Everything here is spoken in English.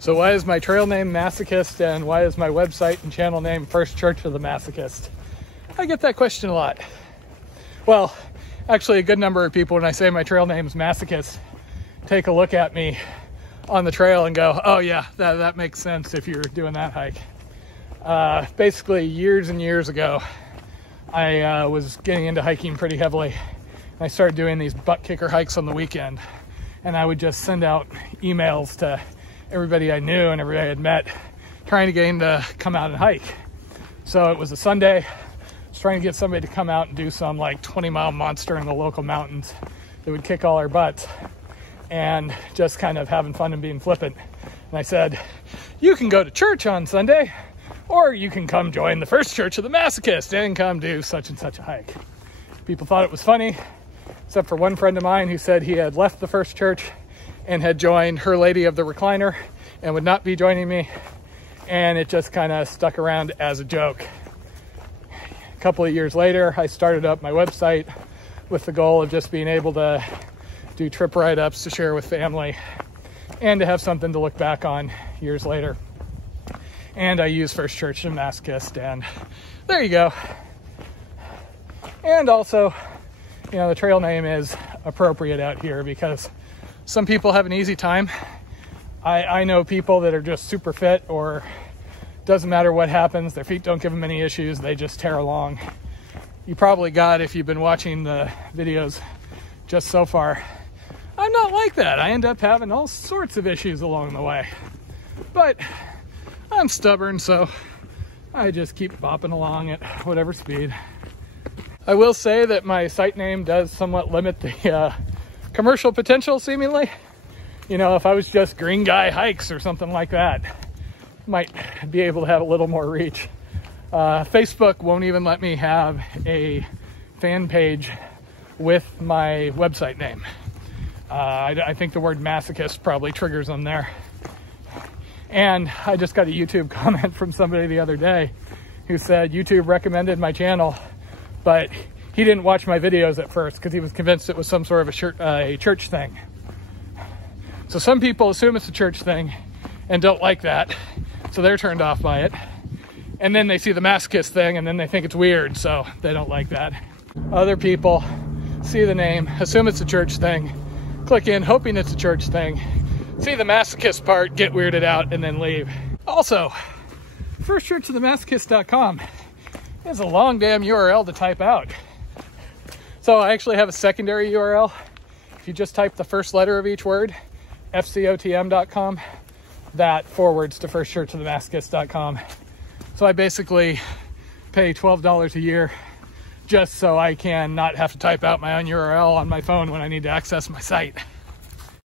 So why is my trail name Masochist, and why is my website and channel name First Church of the Masochist? I get that question a lot. Well, actually a good number of people, when I say my trail name is Masochist, take a look at me on the trail and go, oh yeah, that makes sense if you're doing that hike. Basically years and years ago, I was getting into hiking pretty heavily. I started doing these butt kicker hikes on the weekend, and I would just send out emails to everybody I knew and everybody I had met trying to get him to come out and hike. So it was a Sunday. I was trying to get somebody to come out and do some like 20-mile monster in the local mountains that would kick all our butts, and just kind of having fun and being flippant. And I said, you can go to church on Sunday, or you can come join the First Church of the Masochist and come do such and such a hike. People thought it was funny, except for one friend of mine who said he had left the First Church and had joined Her Lady of the Recliner and would not be joining me. And it just kind of stuck around as a joke. A couple of years later, I started up my website with the goal of just being able to do trip write-ups to share with family and to have something to look back on years later. And I use First Church of the Masochist, and there you go. And also, you know, the trail name is appropriate out here because some people have an easy time. I know people that are just super fit, or doesn't matter what happens, their feet don't give them any issues, they just tear along. You probably got, if you've been watching the videos just so far, I'm not like that. I end up having all sorts of issues along the way. But I'm stubborn, so I just keep bopping along at whatever speed. I will say that my site name does somewhat limit the commercial potential, seemingly. You know, if I was just Green Guy Hikes or something like that, might be able to have a little more reach. Facebook won't even let me have a fan page with my website name. I think the word masochist probably triggers them there. And I just got a YouTube comment from somebody the other day who said YouTube recommended my channel, but he didn't watch my videos at first because he was convinced it was some sort of a church thing. So some people assume it's a church thing and don't like that, so they're turned off by it. And then they see the Masochist thing and then they think it's weird, so they don't like that. Other people see the name, assume it's a church thing, click in hoping it's a church thing, see the Masochist part, get weirded out, and then leave. Also, firstchurchofthemasochist.com is a long damn URL to type out. So I actually have a secondary URL. If you just type the first letter of each word, fcotm.com, that forwards to firstchurchofthemasochist.com. So I basically pay $12 a year just so I can not have to type out my own URL on my phone when I need to access my site.